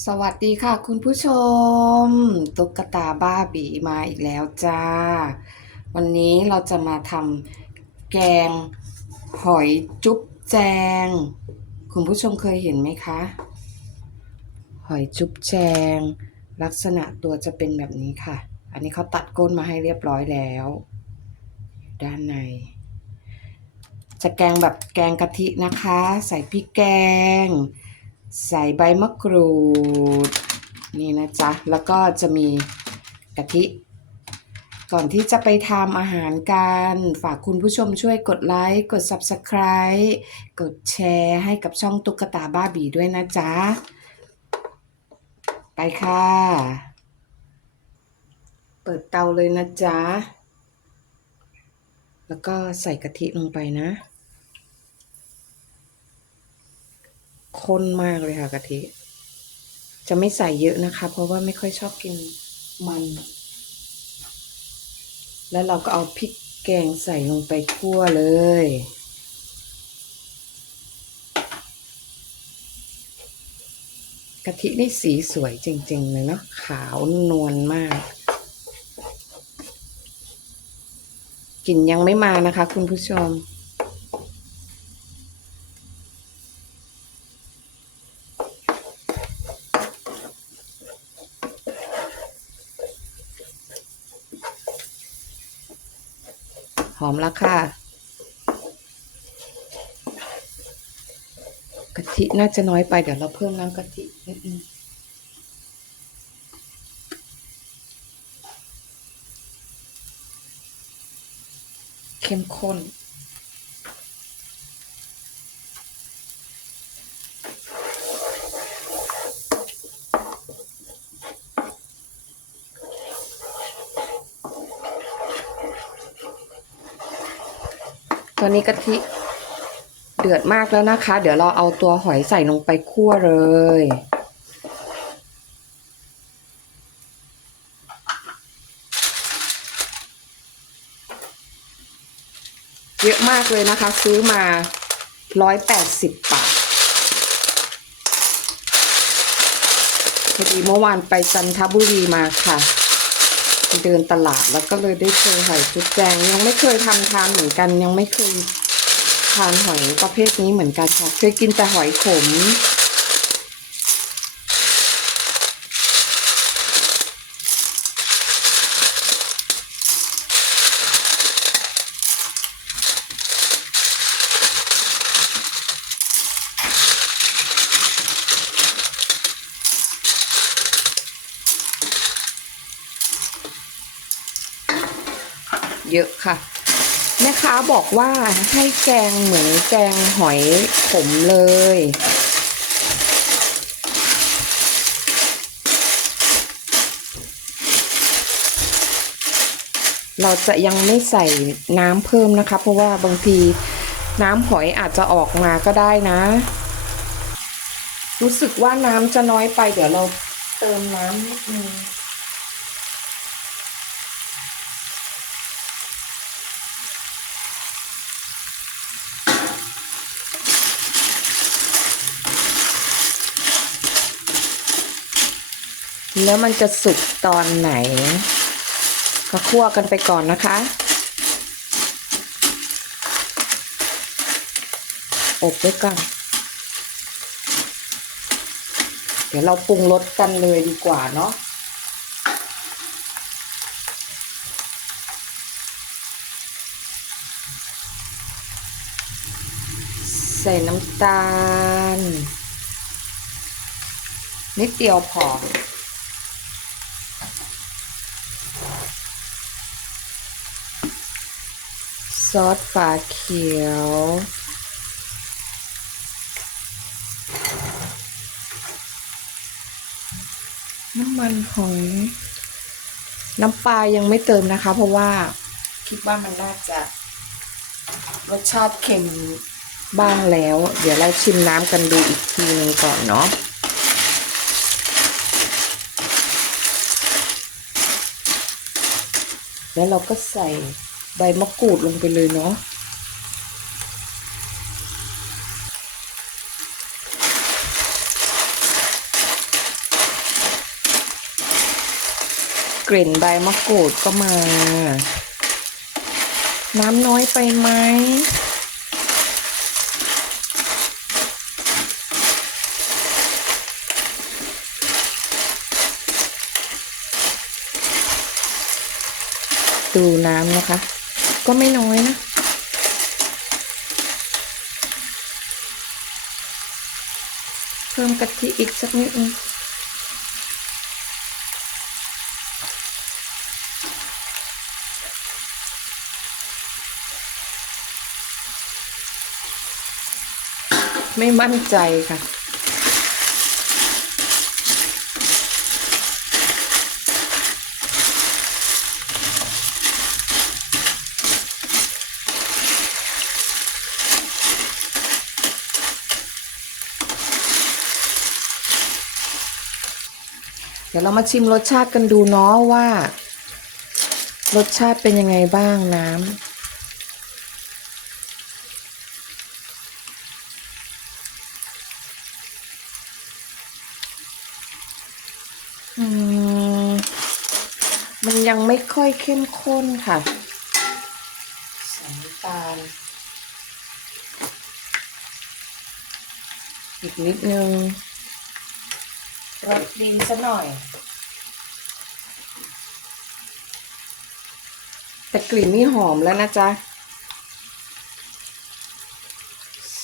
สวัสดีค่ะคุณผู้ชม ตุ๊กตาบ้าบีมาอีกแล้วจ้า วันนี้เราจะมาทำแกงหอยจุ๊บแจง คุณผู้ชมเคยเห็นไหมคะ หอยจุ๊บแจง ลักษณะตัวจะเป็นแบบนี้ค่ะ อันนี้เขาตัดก้นมาให้เรียบร้อยแล้ว ด้านใน จะแกงแบบแกงกะทินะคะ ใส่พริกแกง ใส่ใบมะกรูด นี่นะจ๊ะ แล้วก็จะมีกะทิ ก่อนที่จะไปทำอาหารกัน ฝากคุณผู้ชมช่วยกดไลค์ กด Subscribe กดแชร์ให้กับช่องตุ๊กตาบ้าบีด้วยนะจ๊ะ ไปค่ะ เปิดเตาเลยนะจ๊ะ แล้วก็ใส่กะทิลงไปนะ ข้นมากเลยค่ะกะทิ จะไม่ใส่เยอะนะคะ เพราะว่าไม่ค่อยชอบกินมัน แล้วเราก็เอาพริกแกงใส่ลงไปคั่วเลย กะทินี่สีสวยจริง ๆ เลยเนาะขาวนวลมากกลิ่นยังไม่มานะคะ คุณผู้ชม อมแล้วค่ะ กะทิน่าจะน้อยไปเดี๋ยวเราเพิ่มน้ำกะทินิดนึงเข้มข้น ตอนนี้กะทิเดือดมากแล้วนะคะ เดี๋ยวเราเอาตัวหอยใส่ลงไปคั่วเลย เยอะมากเลยนะคะ ซื้อมาร้อยแปดสิบบาทพอดีเมื่อวานไปจันทบุรีมาค่ะ เดินตลาดแล้วก็เลยได้เจอหอยจุดแจงยังไม่เคยทำทานเหมือนกัน ยังไม่เคยทานหอยประเภทนี้เหมือนกันค่ะเคยกินแต่หอยขม เยอะค่ะแม่ค้าบอกว่าให้แกงเหมือนแกงหอยขมเลย เราจะยังไม่ใส่น้ำเพิ่มนะคะ เพราะว่าบางทีน้ำหอยอาจจะออกมาก็ได้นะ รู้สึกว่าน้ำจะน้อยไป เดี๋ยวเราเติมน้ำนิดนึง แล้วมันจะสุกตอนไหน ก็คั่วกันไปก่อนนะคะ อบไว้ก่อน เดี๋ยวเราปรุงรสกันเลยดีกว่าเนาะใส่น้ำตาล นิดเดียวพอ ซอสฝาเขียว น้ำมันหอยน้ำปลายังไม่เติมนะคะ เพราะว่าคิดว่ามันน่าจะรสชาติเค็มบ้างแล้ว เดี๋ยวเราชิมน้ำกันดูอีกทีนึงก่อนเนาะแล้วเราก็ใส่ ใบมะกรูดลงไปเลยเนาะกลิ่นใบมะกรูดก็มา น้ำน้อยไปไหมดูน้ำนะคะ ก็ไม่น้อยนะ เพิ่มกะทิอีกสักนิดนึงไม่มั่นใจค่ะ เดี๋ยวเรามาชิมรสชาติกันดูเนาะว่า รสชาติเป็นยังไงบ้างน้ำมันยังไม่ค่อยเข้มข้นค่ะสน้ำตาล อีกนิดนึง รสดีซะหน่อย แต่กลิ่นนี่หอมแล้วนะจ๊ะ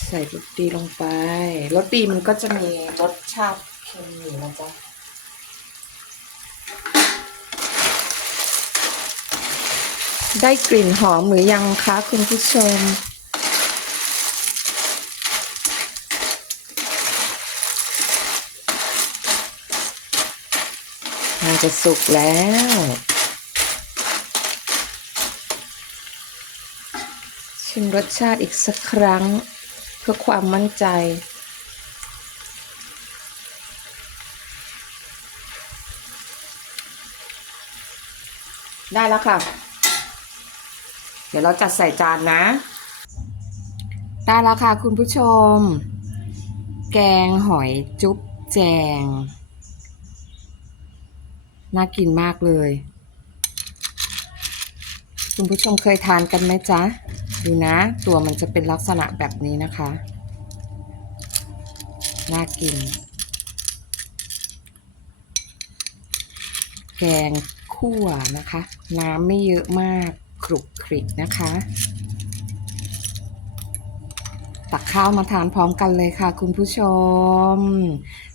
ใส่รสดีลงไป รสดีมันก็จะมีรสชาติเค็มอยู่นะจ๊ะได้กลิ่นหอมหรือยังคะคุณผู้ชม จะสุกแล้ว ชิมรสชาติอีกสักครั้ง เพื่อความมั่นใจ ได้แล้วค่ะ เดี๋ยวเราจัดใส่จานนะ ได้แล้วค่ะคุณผู้ชม แกงหอยจุ๊บแจง น่ากินมากเลย คุณผู้ชมเคยทานกันไหมจ๊ะ ดูนะ ตัวมันจะเป็นลักษณะแบบนี้นะคะ น่ากิน แกงคั่วนะคะ น้ำไม่เยอะมากครุกคริกนะคะ ตักข้าวมาทานพร้อมกันเลยค่ะคุณผู้ชม